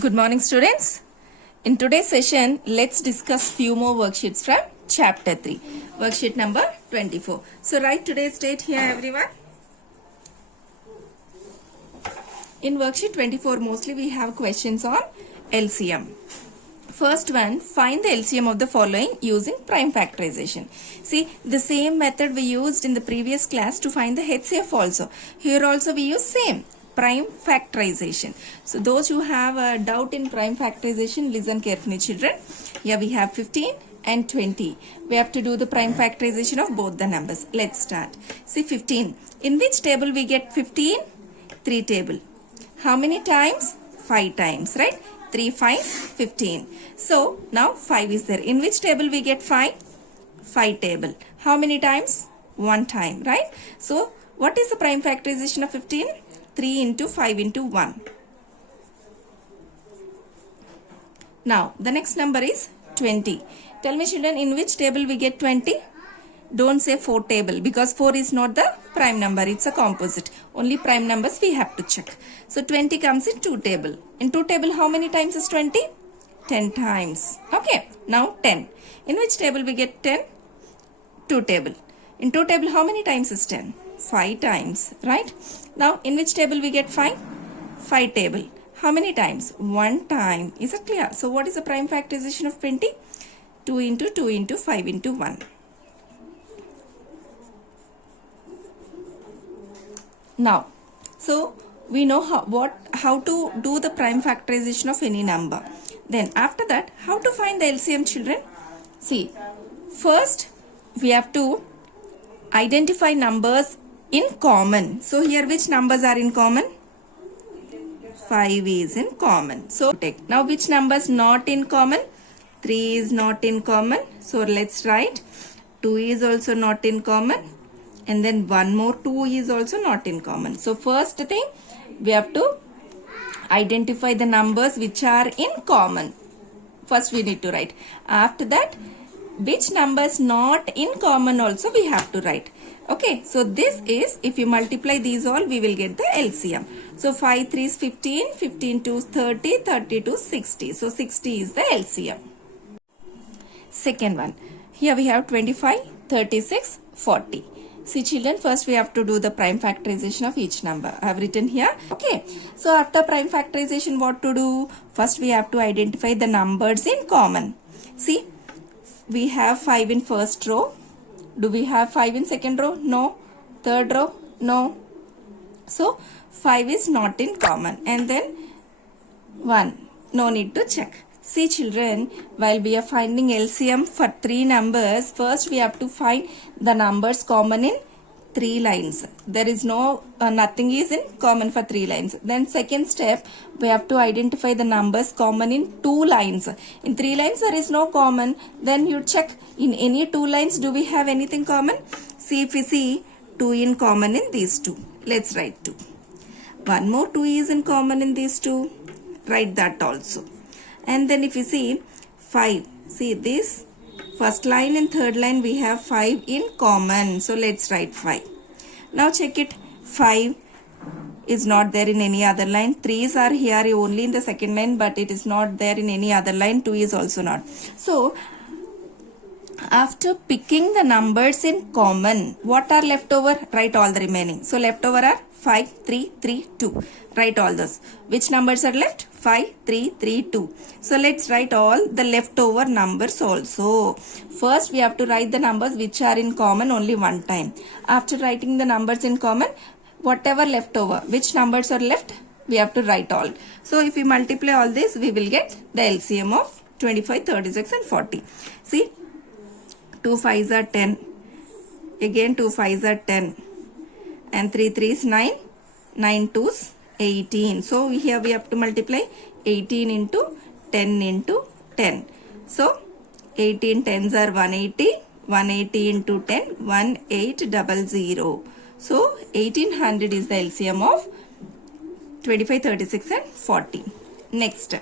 Good morning, students. In today's session, let's discuss few more worksheets from chapter 3, worksheet number 24. So write today's date here, everyone. In worksheet 24, mostly we have questions on LCM. First one, find the LCM of the following using prime factorization. See, the same method we used in the previous class to find the HCF also. Here also we use same prime factorization. So those who have a doubt in prime factorization, listen carefully, children. Here we have 15 and 20. We have to do the prime factorization of both the numbers. Let's start. See 15. In which table we get 15? 3 table. How many times? 5 times, right? 3 5s 15. So now 5 is there. In which table we get 5? 5 table. How many times? 1 time, right? So what is the prime factorization of 15? 3 into 5 into 1. Now the next number is 20. Tell me, children, in which table we get 20? Don't say 4 table because 4 is not the prime number. It's a composite. Only prime numbers we have to check. So 20 comes in 2 table. In 2 table, how many times is 20? 10 times. Okay. Now 10. In which table we get 10? 2 table. In 2 table, how many times is 10? 5 times. Right? Now in which table we get 5? 5 table. How many times? 1 time. Is it clear? So what is the prime factorization of 20? 2 into 2 into 5 into 1. Now, so we know how to do the prime factorization of any number. Then after that, how to find the LCM, children? See, first we have to identify numbers in common. So here which numbers are in common? 5 is in common. So take now which numbers not in common? 3 is not in common. So let's write 2 is also not in common. And then one more 2 is also not in common. So first thing we have to identify the numbers which are in common. First we need to write. After that, which numbers not in common also we have to write. Okay, so this is, if you multiply these all, we will get the LCM. So 5 3 is 15, 15 2 is 30, 30 2 is 60. So 60 is the LCM. Second one, here we have 25, 36, 40. See, children, first we have to do the prime factorization of each number. I have written here. Okay. So after prime factorization, what to do? First we have to identify the numbers in common. See, we have 5 in first row. Do we have 5 in second row? No. Third row? No. So 5 is not in common. And then 1. No need to check. See, children, while we are finding LCM for 3 numbers, first we have to find the numbers common in 3 lines. There is no, nothing is in common for 3 lines. Then second step, we have to identify the numbers common in 2 lines. In 3 lines, there is no common. Then you check in any 2 lines, do we have anything common? See, if we see 2 in common in these 2. Let's write 2. One more 2 is in common in these 2. Write that also. And then if you see 5, see this first line and third line we have 5 in common. So let's write 5. Now check it. 5 is not there in any other line. 3's are here only in the second line, but it is not there in any other line. 2 is also not. So after picking the numbers in common, what are left over? Write all the remaining. So left over are 5, 3, 3, 2. Write all those. Which numbers are left? 5, 3, 3, 2. So let's write all the leftover numbers also. First we have to write the numbers which are in common only one time. After writing the numbers in common, whatever left over, which numbers are left, we have to write all. So if we multiply all this, we will get the LCM of 25, 36 and 40. See, 2 5s are 10. Again 2 5s are 10. And 3 3s 9. 9 2s 18. So here we have to multiply 18 into 10 into 10. So 18 10s are 180. 180 into 10, 1800. So 1800 is the LCM of 25, 36 and 40. Next,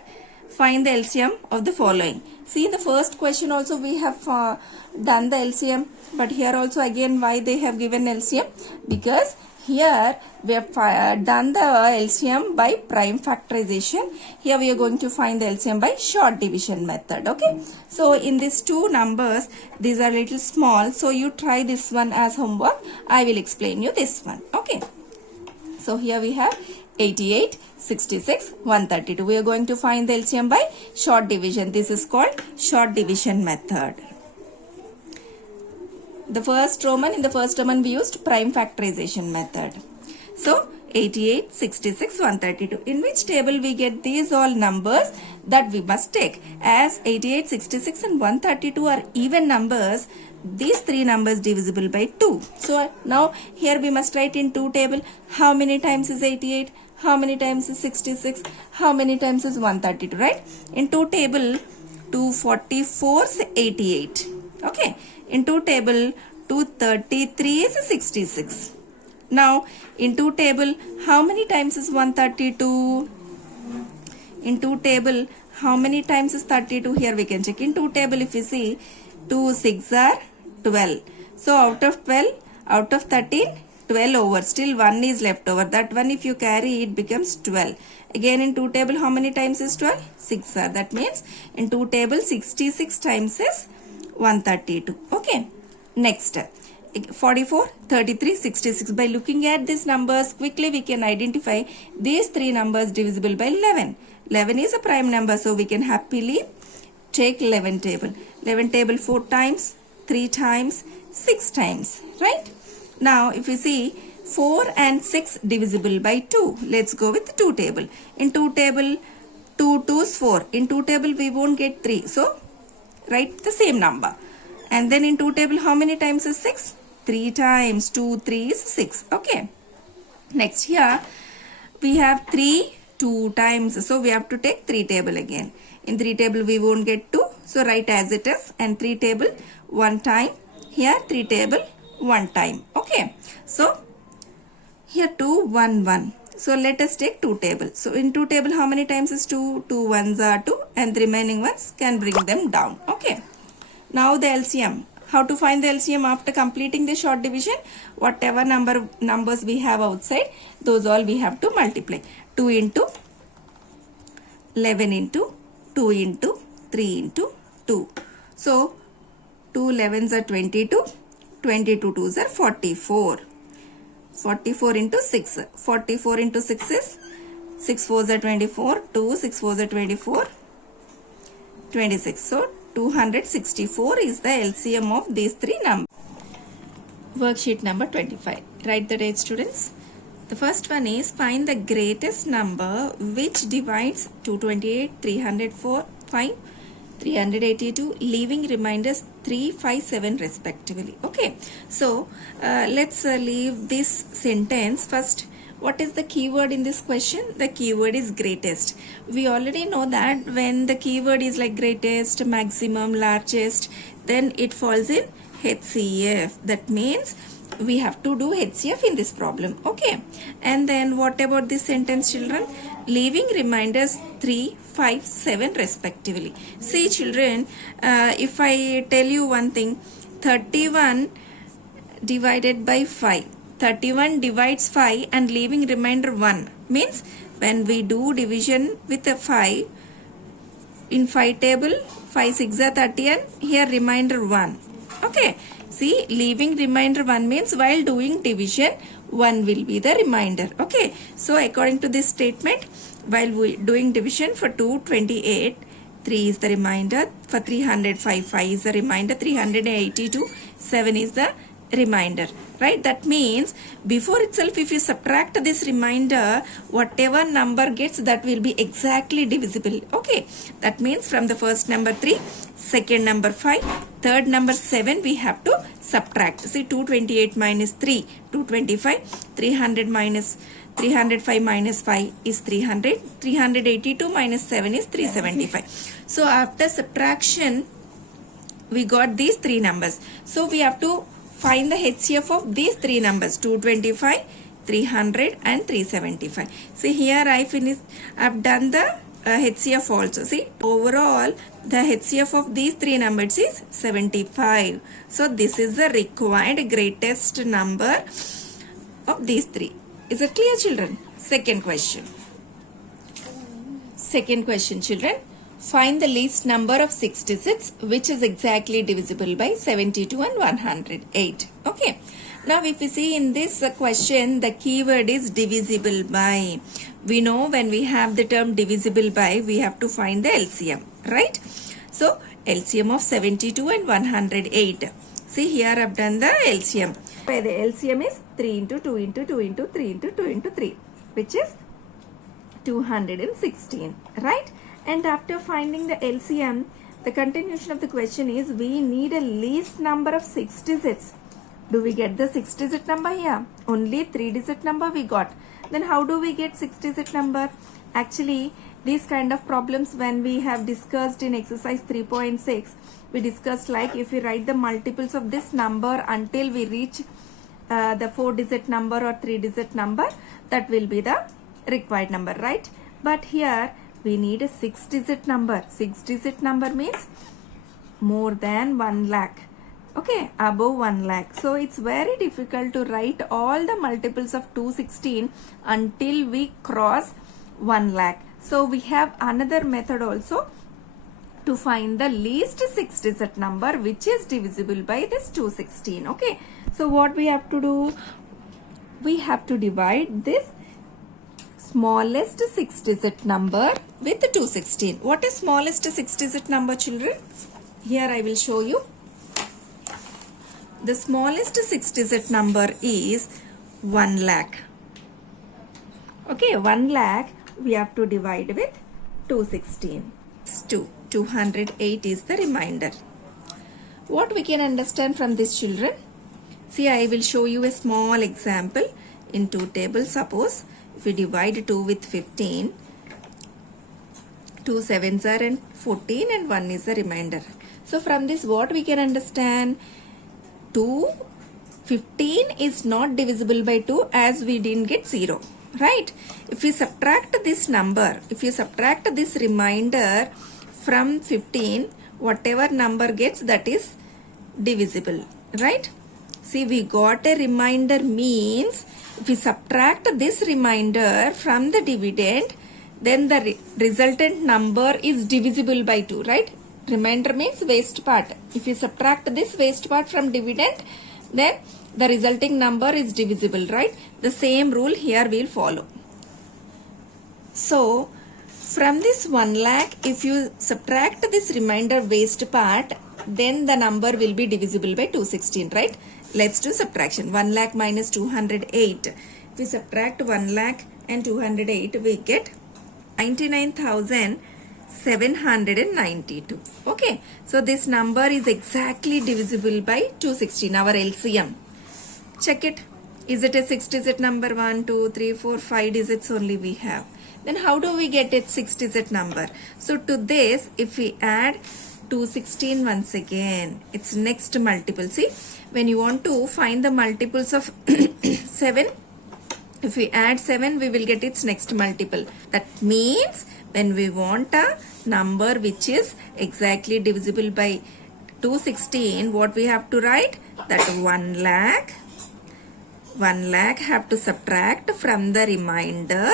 find the LCM of the following. See, in the first question also we have done the LCM, but here also again why they have given LCM? Because Here we have done the LCM by prime factorization. Here we are going to find the LCM by short division method. Okay. So in these two numbers, these are little small. So you try this one as homework. I will explain you this one. Okay. So here we have 88, 66, 132. We are going to find the LCM by short division. This is called short division method. In the first Roman we used prime factorization method. So 88, 66, 132. In which table we get these all numbers that we must take. As 88, 66 and 132 are even numbers, these three numbers divisible by 2. So now here we must write in 2 table how many times is 88, how many times is 66, how many times is 132, right? In 2 table 244 is 88. Okay. In 2 table 233 is 66. Now in 2 table how many times is 132? In 2 table how many times is 32? Here we can check. In 2 table if we see 2 6 are 12. So out of 12, out of 13, 12 over. Still 1 is left over. That one if you carry it becomes 12. Again in 2 table how many times is 12? 6 are. That means in 2 table 66 times is 132. Okay. Next. 44, 33, 66. By looking at these numbers, quickly we can identify these three numbers divisible by 11. 11 is a prime number, so we can happily take 11 table. 11 table 4 times, 3 times, 6 times, right? Now, if you see 4 and 6 divisible by 2, let's go with 2 table. In 2 table, 2 2's 4. In 2 table, we won't get 3. So, write the same number. And then in 2 table, how many times is 6? 3 times. 2, 3 is 6. Okay. Next here, we have 3 2 times. So, we have to take 3 table again. In 3 table, we won't get 2. So, write as it is. And 3 table, 1 time. Here, 3 table, 1 time. Okay. So, here 2, 1, 1. So, let us take 2 table. So, in 2 table, how many times is 2? 2 ones are 2. And the remaining ones can bring them down. Okay. Now the LCM. How to find the LCM after completing the short division? Whatever numbers we have outside, those all we have to multiply. 2 into 11 into 2 into 3 into 2. So 2 11s are 22. 22 2s are 44. 44 into 6. 44 into 6 is 6 4s are 24. 2 6 4s are 24. 26. So 264 is the LCM of these three numbers. Worksheet number 25. Write the date, students. The first one is find the greatest number which divides 228, 304, 5, 382, leaving remainders 3, 5, 7 respectively. Okay. So, let's leave this sentence first. What is the keyword in this question? The keyword is greatest. We already know that when the keyword is like greatest, maximum, largest, then it falls in HCF. That means we have to do HCF in this problem. Okay. And then what about this sentence, children? Leaving reminders 3, 5, 7 respectively. See, children, if I tell you one thing, 31 divided by 5. 31 divides 5 and leaving remainder 1. Means when we do division with a 5, in 5 table, 5 6 are 30 and here remainder 1. Okay. See, leaving remainder 1 means while doing division, 1 will be the remainder. Okay. So, according to this statement, while we doing division for 228, 3 is the remainder. For 305, 5 is the remainder. 382, 7 is the remainder, right? That means before itself if you subtract this remainder, whatever number gets, that will be exactly divisible. Okay, that means from the first number 3, second number 5, third number 7 we have to subtract. See, 228 minus 3, 225, 305 minus 5 is 300, 382 minus 7 is 375. So after subtraction we got these three numbers. So we have to find the HCF of these three numbers, 225, 300 and 375. See, here I've done the HCF also. See, overall the HCF of these three numbers is 75. So this is the required greatest number of these three. Is it clear, children? Second question. Second question, children. Find the least number of 6 digits which is exactly divisible by 72 and 108. Okay. Now if we see in this question, the keyword is divisible by. We know when we have the term divisible by, we have to find the LCM, right? So LCM of 72 and 108. See, here I have done the LCM. Where the LCM is 3 into 2 into 2 into 3 into 2 into 3, which is 216, right? And after finding the LCM, the continuation of the question is we need a least number of 6 digits. Do we get the 6 digit number here? Only 3 digit number we got. Then how do we get 6 digit number? Actually, these kind of problems when we have discussed in exercise 3.6, we discussed like if we write the multiples of this number until we reach the 4 digit number or 3 digit number, that will be the required number, right? But here we need a 6 digit number. 6 digit number means more than 1 lakh. Okay, above 1 lakh. So it's very difficult to write all the multiples of 216 until we cross 1 lakh. So we have another method also to find the least 6 digit number which is divisible by this 216. Okay, so what we have to do? We have to divide this smallest 6 digit number with 216. What is smallest 6 digit number, children? Here I will show you. The smallest 6 digit number is 1 lakh. Okay, 1 lakh we have to divide with 216. 208 is the remainder. What we can understand from this, children? See, I will show you a small example in two tables. Suppose if we divide 2 with 15, 2 7s are and 14 and 1 is the remainder. So from this what we can understand? 15 is not divisible by 2 as we didn't get 0, right? If we subtract this number, if you subtract this remainder from 15, whatever number gets, that is divisible, right? See, we got a remainder means if we subtract this remainder from the dividend, then the resultant number is divisible by 2, right? Remainder means waste part. If you subtract this waste part from dividend, then the resulting number is divisible, right? The same rule here will follow. So, from this 1 lakh, if you subtract this remainder waste part, then the number will be divisible by 216, right? Let's do subtraction. 1 lakh minus 208. If we subtract 1 lakh and 208, we get 99,792. Okay, so this number is exactly divisible by 216, our LCM. Check it. Is it a 6 digit number? 1, 2, 3, 4, 5 digits only we have. Then how do we get a 6 digit number? So to this, if we add 216 once again, its next multiple. See, when you want to find the multiples of 7, if we add 7, we will get its next multiple. That means when we want a number which is exactly divisible by 216, what we have to write? That 1 lakh have to subtract from the remainder,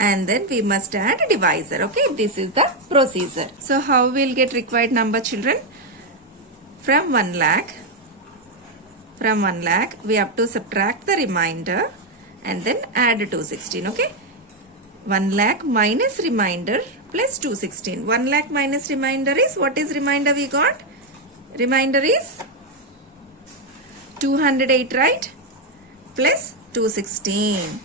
and then we must add a divisor. Okay, this is the procedure. So how we'll get required number, children? From 1 lakh, we have to subtract the remainder and then add 216. Okay, 1 lakh minus remainder plus 216. 1 lakh minus remainder is, what is remainder we got? Remainder is 208, right? Plus 216.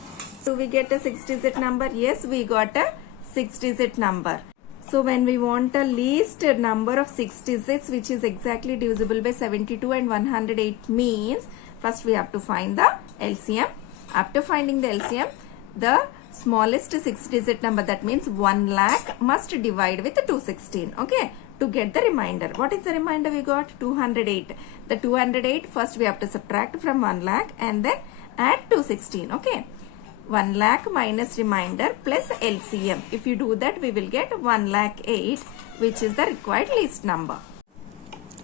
Do we get a 6 digit number? Yes, we got a 6 digit number. So when we want a least number of 6 digits which is exactly divisible by 72 and 108 means, first we have to find the LCM. After finding the LCM, the smallest 6 digit number, that means 1 lakh, must divide with 216. Okay, to get the remainder. What is the remainder we got? 208. The 208 first we have to subtract from 1 lakh and then add 216. Okay, 1 lakh minus remainder plus LCM. If you do that, we will get 1 lakh 8, which is the required least number.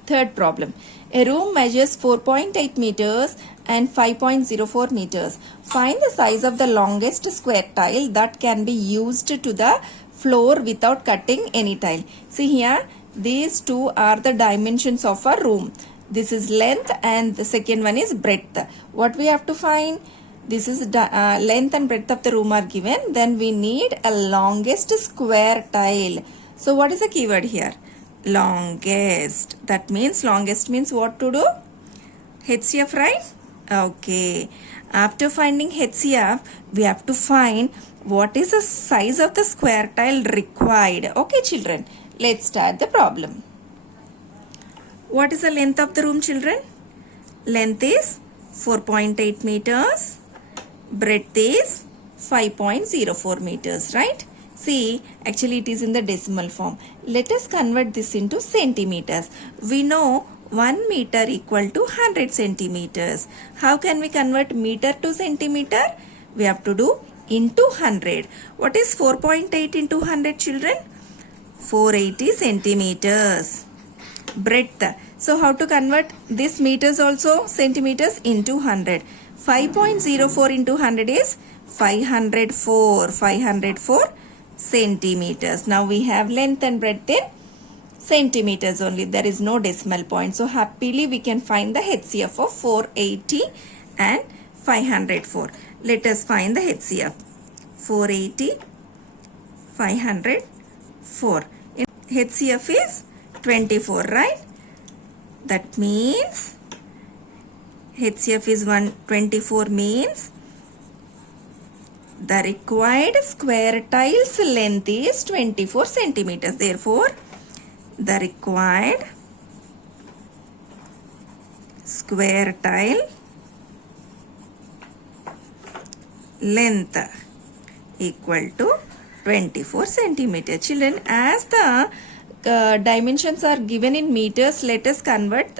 Third problem. A room measures 4.8 meters and 5.04 meters. Find the size of the longest square tile that can be used to the floor without cutting any tile. See here, these two are the dimensions of a room. This is length and the second one is breadth. What we have to find? This is length and breadth of the room are given. Then we need a longest square tile. So what is the keyword here? Longest. That means longest means what to do? HCF, right? Okay. After finding HCF, we have to find what is the size of the square tile required. Okay, children. Let's start the problem. What is the length of the room, children? Length is 4.8 meters. Breadth is 5.04 meters, right? See, actually it is in the decimal form. Let us convert this into centimeters. We know 1 meter equal to 100 centimeters. How can we convert meter to centimeter? We have to do into 100. What is 4.8 into 100, children? 480 centimeters. Breadth. So how to convert this meters also centimeters into 100? 5.04 into 100 is 504. 504 centimeters. Now we have length and breadth in centimeters only. There is no decimal point. So happily we can find the HCF of 480 and 504. Let us find the HCF. 480, 504. HCF is 24, right? That means HCF is 124 means the required square tile's length is 24 centimeters. Therefore, the required square tile length equal to 24 centimeters. Children, as the dimensions are given in meters, let us convert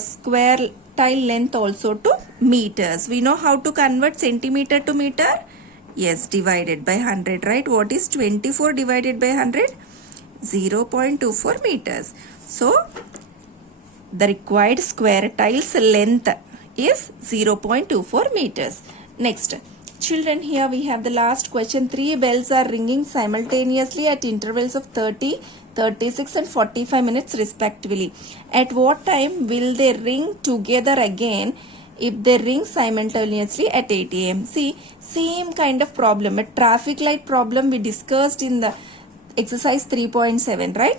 square tile length also to meters. We know how to convert centimeter to meter. Yes, divided by 100, right? What is 24 divided by 100? 0.24 meters. So, the required square tile's length is 0.24 meters. Next, children, here we have the last question. 3 bells are ringing simultaneously at intervals of 30, 36 and 45 minutes respectively. At what time will they ring together again if they ring simultaneously at 8 a.m.? See, same kind of problem, a traffic light problem we discussed in the exercise 3.7, right?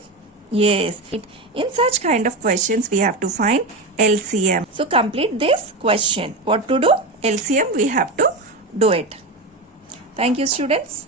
Yes. In such kind of questions, we have to find LCM. So, complete this question. What to do? LCM, we have to do it. Thank you, students.